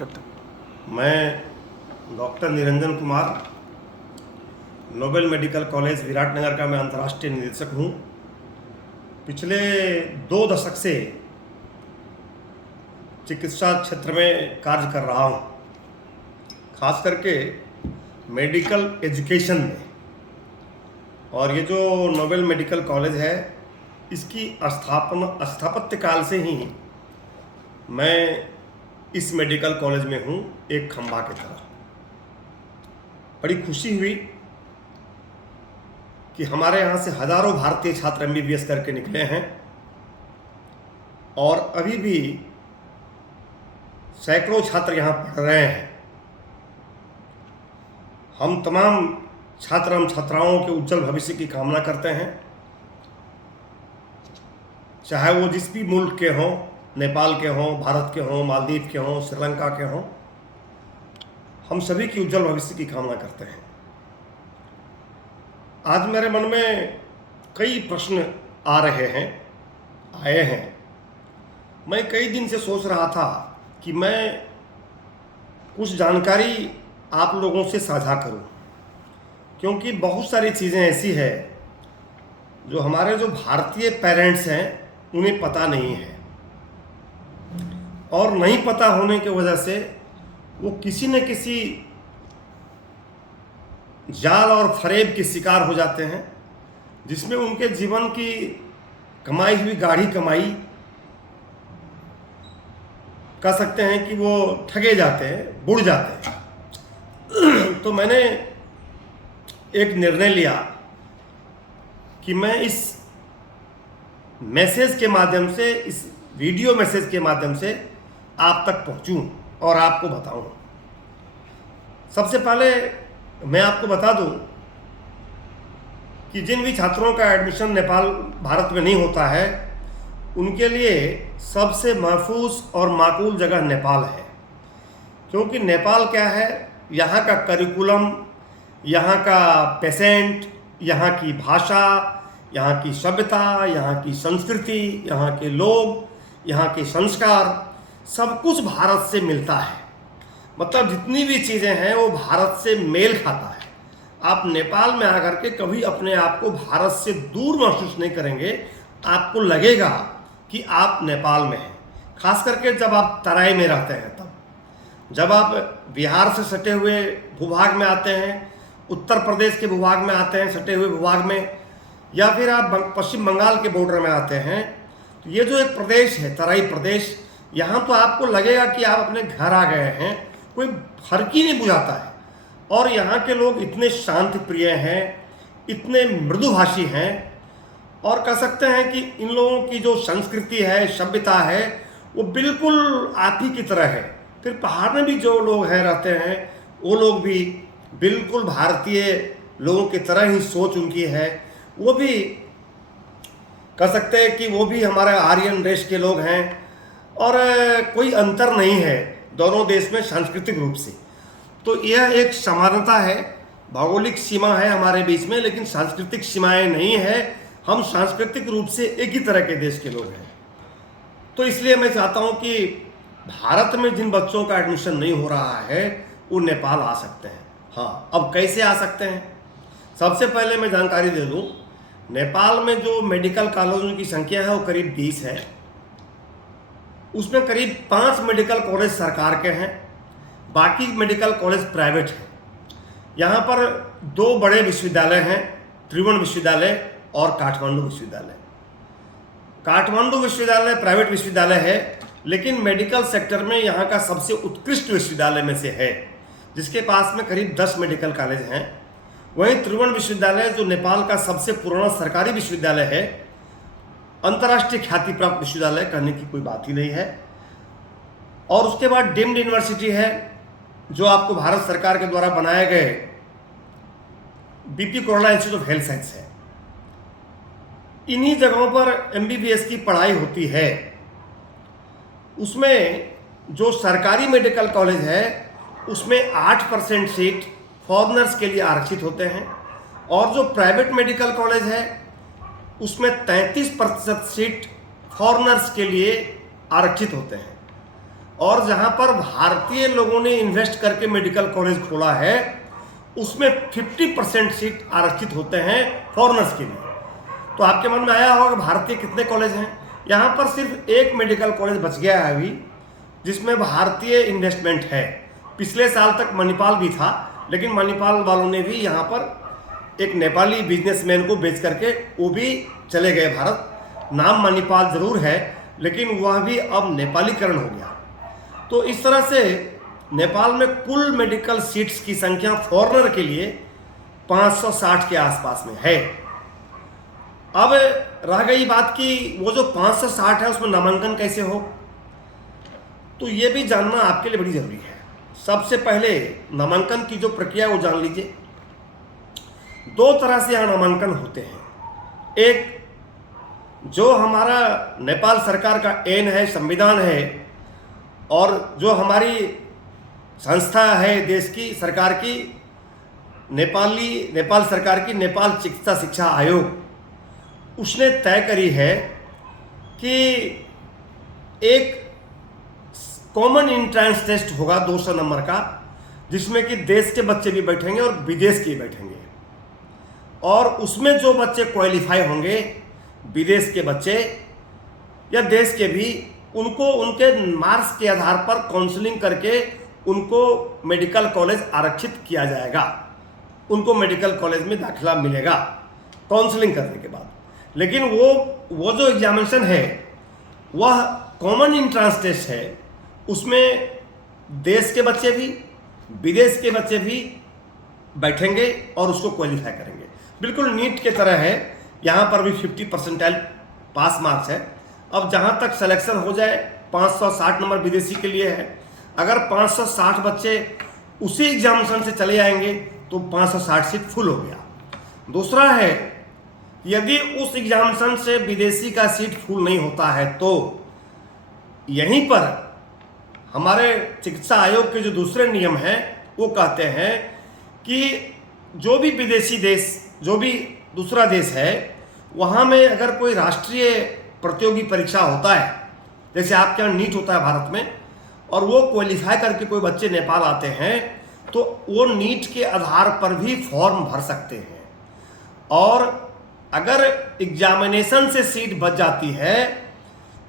करते हैं। मैं doctor Niranjan Kumar, Nobel medical college Viratnagar का मैं अंतर्राष्ट्रीय निदेशक हूँ। पिछले 2 दशक से चिकित्सा क्षेत्र में कार्य कर रहा हूँ, खास करके मेडिकल एजुकेशन में। और ये जो नोबेल मेडिकल कॉलेज है, इसकी स्थापत्य काल से ही मैं इस मेडिकल कॉलेज में हूँ, एक खंभा की तरह। बड़ी खुशी हुई कि हमारे यहाँ से हजारों भारतीय छात्र MBBS करके निकले हैं और अभी भी सैकड़ों छात्र यहाँ पढ़ रहे हैं। हम तमाम छात्र एवं छात्राओं के उज्जवल भविष्य की कामना करते हैं, चाहे वो जिस भी मुल्क के हों, नेपाल के हों, भारत के हों, मालदीव के हों, श्रीलंका के हों। हम सभी की उज्जवल भविष्य की कामना करते हैं। आज मेरे मन में कई प्रश्न आए हैं। मैं कई दिन से सोच रहा था कि मैं कुछ जानकारी आप लोगों से साझा करूं, क्योंकि बहुत सारी चीज़ें ऐसी है जो हमारे जो भारतीय पेरेंट्स हैं उन्हें पता नहीं है, और नहीं पता होने की वजह से वो किसी न किसी जाल और फरेब के शिकार हो जाते हैं, जिसमें उनके जीवन की कमाई हुई गाढ़ी कमाई कह सकते हैं कि वो ठगे जाते हैं, बुड़ जाते हैं। तो मैंने एक निर्णय लिया कि मैं इस मैसेज के माध्यम से, इस वीडियो मैसेज के माध्यम से आप तक पहुंचूं और आपको बताऊं। सबसे पहले मैं आपको बता दूं कि जिन भी छात्रों का एडमिशन नेपाल भारत में नहीं होता है, उनके लिए सबसे महफूज और माकूल जगह नेपाल है। क्योंकि नेपाल क्या है, यहाँ का करिकुलम, यहाँ का पेशेंट, यहाँ की भाषा, यहाँ की सभ्यता, यहाँ की संस्कृति, यहाँ के लोग, यहाँ के संस्कार, सब कुछ भारत से मिलता है। मतलब जितनी भी चीज़ें हैं वो भारत से मेल खाता है। आप नेपाल में आकर के कभी अपने आप को भारत से दूर महसूस नहीं करेंगे। आपको लगेगा कि आप नेपाल में हैं, खास करके जब आप तराई में रहते हैं। तब जब आप बिहार से सटे हुए भूभाग में आते हैं, उत्तर प्रदेश के भूभाग में आते हैं, सटे हुए भूभाग में, या फिर आप पश्चिम बंगाल के बॉर्डर में आते हैं, तो ये जो एक प्रदेश है, तराई प्रदेश, यहाँ तो आपको लगेगा कि आप अपने घर आ गए हैं, कोई फर्क ही नहीं बुझाता है। और यहाँ के लोग इतने शांति प्रिय हैं, इतने मृदुभाषी हैं, और कह सकते हैं कि इन लोगों की जो संस्कृति है, सभ्यता है, वो बिल्कुल आप ही की तरह है। फिर पहाड़ में भी जो लोग हैं रहते हैं, वो लोग भी बिल्कुल भारतीय लोगों की तरह ही सोच उनकी है। वो भी कह सकते हैं कि वो भी हमारे आर्यन देश के लोग हैं, और कोई अंतर नहीं है दोनों देश में सांस्कृतिक रूप से। तो यह एक समानता है, भौगोलिक सीमा है हमारे बीच में, लेकिन सांस्कृतिक सीमाएं नहीं है। हम सांस्कृतिक रूप से एक ही तरह के देश के लोग हैं। तो इसलिए मैं चाहता हूं कि भारत में जिन बच्चों का एडमिशन नहीं हो रहा है वो नेपाल आ सकते हैं। हाँ, अब कैसे आ सकते हैं? सबसे पहले मैं जानकारी दे दूं, नेपाल में जो मेडिकल कॉलेजों की संख्या है वो करीब 20 है। उसमें करीब 5 मेडिकल कॉलेज सरकार के हैं, बाकी मेडिकल कॉलेज प्राइवेट हैं। यहाँ पर 2 बड़े विश्वविद्यालय हैं, त्रिभुवन विश्वविद्यालय और काठमांडू विश्वविद्यालय। काठमांडू विश्वविद्यालय प्राइवेट विश्वविद्यालय है, लेकिन मेडिकल सेक्टर में यहाँ का सबसे उत्कृष्ट विश्वविद्यालय में से है, जिसके पास में करीब 10 मेडिकल कॉलेज हैं। वहीं त्रिभुवन विश्वविद्यालय, जो नेपाल का सबसे पुराना सरकारी विश्वविद्यालय है, अंतर्राष्ट्रीय ख्याति प्राप्त विश्वविद्यालय, कहने की कोई बात ही नहीं है। और उसके बाद डीम्ड यूनिवर्सिटी है, जो आपको भारत सरकार के द्वारा बनाए गए BP Corolla institute of health science है। इन्हीं जगहों पर MBBS की पढ़ाई होती है। उसमें जो सरकारी मेडिकल कॉलेज है, उसमें 8% सीट फॉरेनर्स के लिए आरक्षित होते हैं, और जो प्राइवेट मेडिकल कॉलेज है उसमें 33% सीट फॉरेनर्स के लिए आरक्षित होते हैं। और जहाँ पर भारतीय लोगों ने इन्वेस्ट करके मेडिकल कॉलेज खोला है उसमें 50% सीट आरक्षित होते हैं फॉरेनर्स के लिए। तो आपके मन में आया होगा भारतीय कितने कॉलेज हैं? यहाँ पर सिर्फ एक मेडिकल कॉलेज बच गया है अभी जिसमें भारतीय इन्वेस्टमेंट है। पिछले साल तक मणिपाल भी था, लेकिन मणिपाल वालों ने भी यहाँ पर एक नेपाली बिजनेसमैन को बेच करके वो भी चले गए भारत। नाम मणिपाल जरूर है, लेकिन वह भी अब नेपालीकरण हो गया। तो इस तरह से नेपाल में कुल मेडिकल सीट्स की संख्या फॉरेनर के लिए 560 के आसपास में है। अब रह गई बात कि वो जो 560 है उसमें नामांकन कैसे हो, तो ये भी जानना आपके लिए बड़ी जरूरी है। सबसे पहले नामांकन की जो प्रक्रिया है वो जान लीजिए। दो तरह से यहाँ नामांकन होते हैं। एक जो हमारा नेपाल सरकार का ऐन है, संविधान है, और जो हमारी संस्था है देश की सरकार की, नेपाल सरकार की नेपाल चिकित्सा शिक्षा आयोग, उसने तय करी है कि एक कॉमन एंट्रेंस टेस्ट होगा 200 नंबर का, जिसमें कि देश के बच्चे भी बैठेंगे और विदेश के बैठेंगे। और उसमें जो बच्चे क्वालिफाई होंगे, विदेश के बच्चे या देश के भी, उनको उनके मार्क्स के आधार पर काउंसलिंग करके उनको मेडिकल कॉलेज आरक्षित किया जाएगा। उनको मेडिकल कॉलेज में दाखिला मिलेगा काउंसलिंग करने के बाद। लेकिन वो जो एग्जामिनेशन है वह कॉमन एंट्रेंस टेस्ट है। उसमें देश के बच्चे भी विदेश के बच्चे भी बैठेंगे और उसको क्वालिफाई करेंगे। बिल्कुल नीट के तरह है, यहाँ पर भी 50% पास मार्क्स है। अब जहाँ तक सिलेक्शन हो जाए, 560 नंबर विदेशी के लिए है। अगर 560 बच्चे उसी एग्जामिनेशन से चले आएंगे तो 560 सीट फुल हो गया। दूसरा है, यदि उस एग्जामिनेशन से विदेशी का सीट फुल नहीं होता है तो यहीं पर हमारे चिकित्सा आयोग के जो दूसरे नियम हैं वो कहते हैं कि जो भी विदेशी देश, जो भी दूसरा देश है, वहाँ में अगर कोई राष्ट्रीय प्रतियोगी परीक्षा होता है, जैसे आपके यहाँ नीट होता है भारत में, और वो क्वालिफाई करके कोई बच्चे नेपाल आते हैं तो वो नीट के आधार पर भी फॉर्म भर सकते हैं। और अगर एग्जामिनेशन से सीट बच जाती है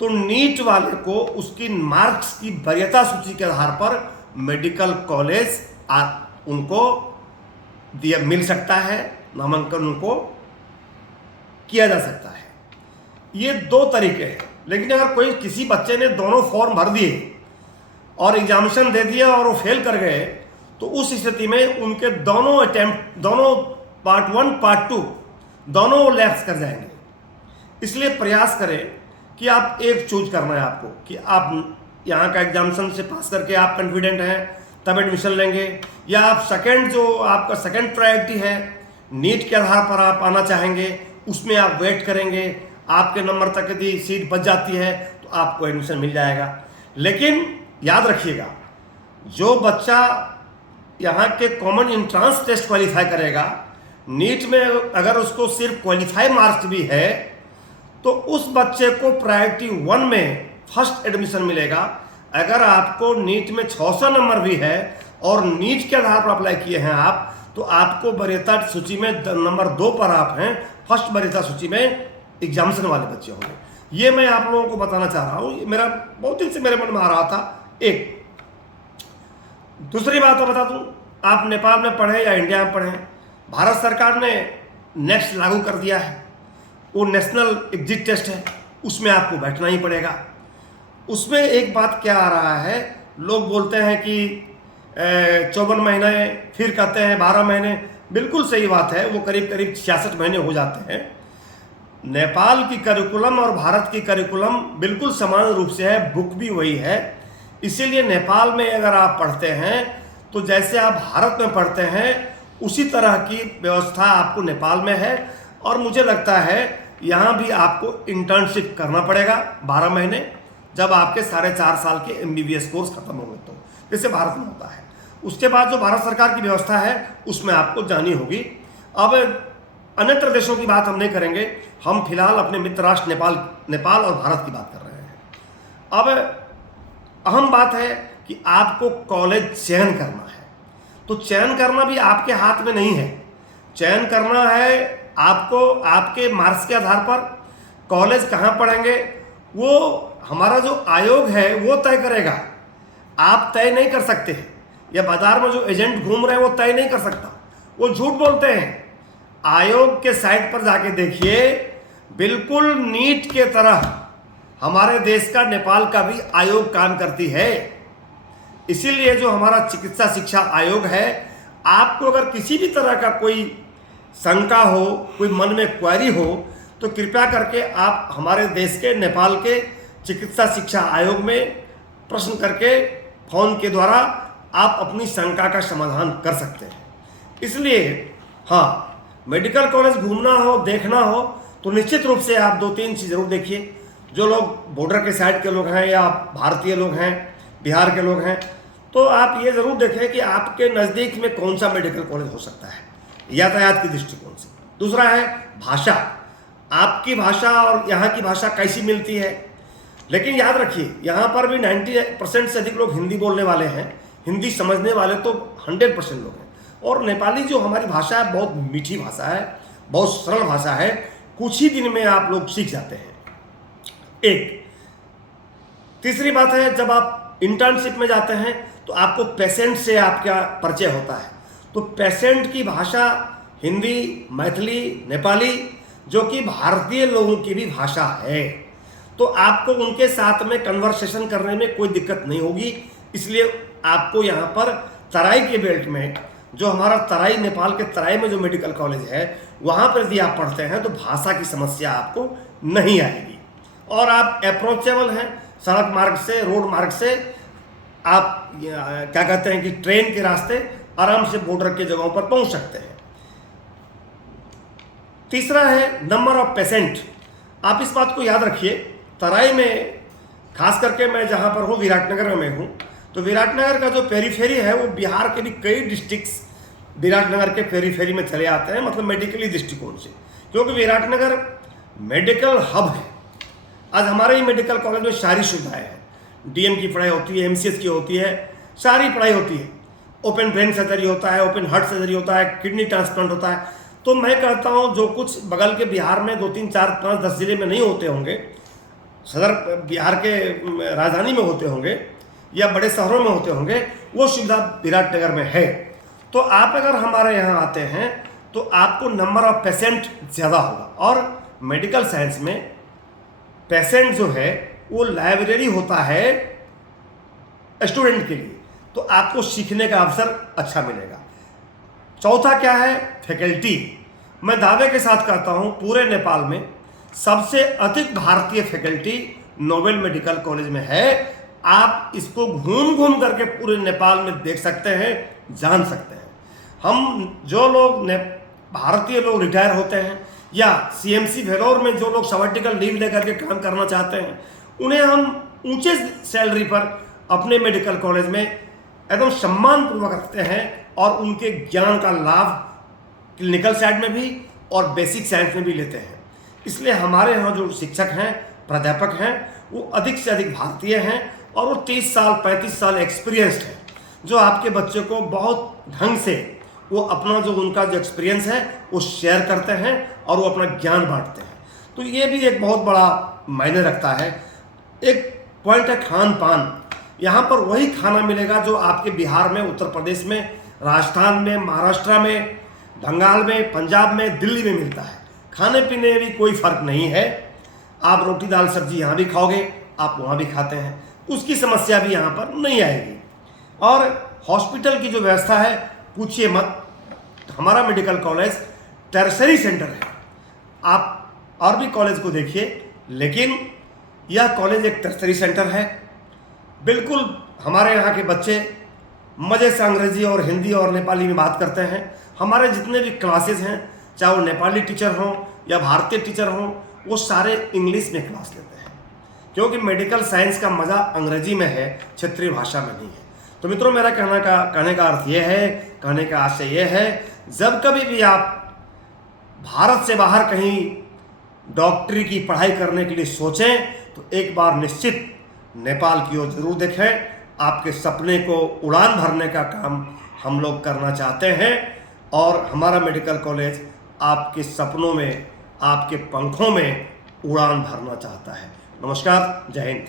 तो नीट वाले को उसकी मार्क्स की वरीयता सूची के आधार पर मेडिकल कॉलेज उनको मिल सकता है, नामांकन उनको किया जा सकता है। ये दो तरीके हैं। लेकिन अगर कोई किसी बच्चे ने दोनों फॉर्म भर दिए और एग्जामिनेशन दे दिया और वो फेल कर गए, तो उस स्थिति में उनके दोनों अटेम्प्ट, दोनों पार्ट 1 पार्ट 2 दोनों लैप्स कर जाएंगे। इसलिए प्रयास करें कि आप एक चूज करना है आपको, कि आप यहाँ का एग्जामिनेशन से पास करके आप कॉन्फिडेंट हैं तब एडमिशन लेंगे, या आप सेकंड, जो आपका सेकंड प्रायोरिटी है, नीट के आधार पर आप आना चाहेंगे, उसमें आप वेट करेंगे, आपके नंबर तक यदि सीट बच जाती है तो आपको एडमिशन मिल जाएगा। लेकिन याद रखिएगा, जो बच्चा यहाँ के कॉमन एंट्रेंस टेस्ट क्वालिफाई करेगा, नीट में अगर उसको सिर्फ क्वालिफाई मार्क्स भी है तो उस बच्चे को प्रायोरिटी 1 में फर्स्ट एडमिशन मिलेगा। अगर आपको नीट में 600 नंबर भी है और नीट के आधार पर अप्लाई किए हैं आप, तो आपको वरीयता सूची में नंबर 2 पर आप हैं, फर्स्ट वरीयता सूची में एग्जामिनेशन वाले बच्चे होंगे। ये मैं आप लोगों को बताना चाह रहा हूँ, मेरा बहुत दिन से मेरे मन में आ रहा था। एक दूसरी बात मैं बता दूँ, आप नेपाल में पढ़ें या इंडिया में पढ़ें, भारत सरकार ने नेक्स्ट लागू कर दिया है। वो नेशनल एग्जिट टेस्ट है, उसमें आपको बैठना ही पड़ेगा। उसमें एक बात क्या आ रहा है, लोग बोलते हैं कि 54 महीने, फिर कहते हैं 12 महीने। बिल्कुल सही बात है, वो करीब करीब 66 महीने हो जाते हैं। नेपाल की करिकुलम और भारत की करिकुलम बिल्कुल समान रूप से है, बुक भी वही है। इसीलिए नेपाल में अगर आप पढ़ते हैं तो जैसे आप भारत में पढ़ते हैं उसी तरह की व्यवस्था आपको नेपाल में है। और मुझे लगता है यहाँ भी आपको इंटर्नशिप करना पड़ेगा 12 महीने, जब आपके 4.5 साल के MBBS कोर्स खत्म होंगे तो, जैसे भारत में होता है। उसके बाद जो भारत सरकार की व्यवस्था है उसमें आपको जानी होगी। अब अन्य देशों की बात हम नहीं करेंगे, हम फिलहाल अपने मित्र राष्ट्र नेपाल और भारत की बात कर रहे हैं। अहम बात है कि आपको कॉलेज चयन करना है। तो चयन करना भी आपके हाथ में नहीं है। चयन करना है आपको आपके मार्क्स के आधार पर। कॉलेज कहाँ पढ़ेंगे वो हमारा जो आयोग है वो तय करेगा, आप तय नहीं कर सकते हैं। या बाजार में जो एजेंट घूम रहे हैं वो तय नहीं कर सकता, वो झूठ बोलते हैं। आयोग के साइट पर जाके देखिए, बिल्कुल नीट के तरह हमारे देश का नेपाल का भी आयोग काम करती है। इसीलिए जो हमारा चिकित्सा शिक्षा आयोग है, आपको अगर किसी भी तरह का कोई शंका हो, कोई मन में क्वेरी हो, तो कृपया करके आप हमारे देश के नेपाल के चिकित्सा शिक्षा आयोग में प्रश्न करके फोन के द्वारा आप अपनी शंका का समाधान कर सकते हैं। इसलिए हाँ, मेडिकल कॉलेज घूमना हो, देखना हो, तो निश्चित रूप से आप 2-3 चीज़ जरूर देखिए। जो लोग बॉर्डर के साइड के लोग हैं या भारतीय लोग हैं, बिहार के लोग हैं, तो आप ये ज़रूर देखें कि आपके नज़दीक में कौन सा मेडिकल कॉलेज हो सकता है यातायात के दृष्टिकोण से। दूसरा है भाषा, आपकी भाषा और यहाँ की भाषा कैसी मिलती है। लेकिन याद रखिए, यहाँ पर भी 90% से अधिक लोग हिंदी बोलने वाले हैं, हिंदी समझने वाले तो 100% लोग हैं। और नेपाली जो हमारी भाषा है बहुत मीठी भाषा है, बहुत सरल भाषा है, कुछ ही दिन में आप लोग सीख जाते हैं। एक तीसरी बात है, जब आप इंटर्नशिप में जाते हैं तो आपको पेशेंट से आपका परिचय होता है। तो पेशेंट की भाषा हिंदी, मैथिली, नेपाली, जो कि भारतीय लोगों की भी भाषा है, तो आपको उनके साथ में कन्वर्सेशन करने में कोई दिक्कत नहीं होगी। इसलिए आपको यहाँ पर तराई के बेल्ट में, जो हमारा तराई, नेपाल के तराई में जो मेडिकल कॉलेज है, वहाँ पर यदि आप पढ़ते हैं तो भाषा की समस्या आपको नहीं आएगी और आप अप्रोचेबल हैं। सड़क मार्ग से, रोड मार्ग से आप क्या कहते हैं कि ट्रेन के रास्ते आराम से बॉर्डर के जगहों पर पहुँच सकते हैं। तीसरा है नंबर ऑफ पेशेंट। आप इस बात को याद रखिए, तराई में खास करके मैं जहाँ पर हूँ, विराटनगर में मैं हूँ, तो विराटनगर का जो पेरीफेरी है वो बिहार के भी कई डिस्ट्रिक्ट्स विराटनगर के पेरीफेरी में चले आते हैं, मतलब मेडिकली दृष्टिकोण से, क्योंकि विराटनगर मेडिकल हब है। आज हमारे ही मेडिकल कॉलेज में सारी सुविधाएं हैं। डीएम की पढ़ाई होती है, एमसीएस की होती है, सारी पढ़ाई होती है। ओपन ब्रेन सर्जरी होता है, ओपन हार्ट सर्जरी होता है, किडनी ट्रांसप्लांट होता है। तो मैं कहता हूँ जो कुछ बगल के बिहार में 2, 3, 4, 5, 10 जिले में नहीं होते होंगे, सदर बिहार के राजधानी में होते होंगे या बड़े शहरों में होते होंगे, वो सुविधा विराटनगर में है। तो आप अगर हमारे यहाँ आते हैं तो आपको नंबर ऑफ पेशेंट ज़्यादा होगा। और मेडिकल साइंस में पेशेंट जो है वो लाइब्रेरी होता है स्टूडेंट के लिए, तो आपको सीखने का अवसर अच्छा मिलेगा। चौथा क्या है? फैकल्टी। मैं दावे के साथ कहता हूँ पूरे नेपाल में सबसे अधिक भारतीय फैकल्टी नोबेल मेडिकल कॉलेज में है। आप इसको घूम घूम करके पूरे नेपाल में देख सकते हैं, जान सकते हैं। हम जो लोग भारतीय लोग रिटायर होते हैं या सीएमसी वेलोर में जो लोग सबटिकल लीव लेकर के काम करना चाहते हैं, उन्हें हम ऊंचे सैलरी पर अपने मेडिकल कॉलेज में एकदम सम्मानपूर्वक रखते हैं और उनके ज्ञान का लाभ क्लिनिकल साइड में भी और बेसिक साइंस में भी लेते हैं। इसलिए हमारे यहाँ जो शिक्षक हैं, प्राध्यापक हैं, वो अधिक से अधिक भारतीय हैं और वो 30 साल 35 साल एक्सपीरियंस्ड हैं, जो आपके बच्चे को बहुत ढंग से वो अपना जो उनका जो एक्सपीरियंस है वो शेयर करते हैं और वो अपना ज्ञान बांटते हैं। तो ये भी एक बहुत बड़ा मायने रखता है। एक पॉइंट है खान पान। यहाँ पर वही खाना मिलेगा जो आपके बिहार में, उत्तर प्रदेश में, राजस्थान में, महाराष्ट्र में, बंगाल में, पंजाब में, दिल्ली में मिलता है। खाने पीने में भी कोई फ़र्क नहीं है। आप रोटी दाल सब्जी यहाँ भी खाओगे, आप वहाँ भी खाते हैं, उसकी समस्या भी यहाँ पर नहीं आएगी। और हॉस्पिटल की जो व्यवस्था है पूछिए मत। हमारा मेडिकल कॉलेज टर्सरी सेंटर है। आप और भी कॉलेज को देखिए, लेकिन यह कॉलेज एक टर्सरी सेंटर है। बिल्कुल हमारे यहाँ के बच्चे मज़े से अंग्रेजी और हिंदी और नेपाली में बात करते हैं। हमारे जितने भी क्लासेस हैं, चाहे वो नेपाली टीचर हों या भारतीय टीचर हों, वो सारे इंग्लिश में क्लास लेते हैं, क्योंकि मेडिकल साइंस का मज़ा अंग्रेजी में है, क्षेत्रीय भाषा में नहीं है। तो मित्रों, मेरा कहने का अर्थ ये है, कहने का आशय ये है, जब कभी भी आप भारत से बाहर कहीं डॉक्टरी की पढ़ाई करने के लिए सोचें तो एक बार निश्चित नेपाल की ओर ज़रूर देखें। आपके सपने को उड़ान भरने का काम हम लोग करना चाहते हैं और हमारा मेडिकल कॉलेज आपके सपनों में, आपके पंखों में उड़ान भरना चाहता है। नमस्कार, जय हिंद।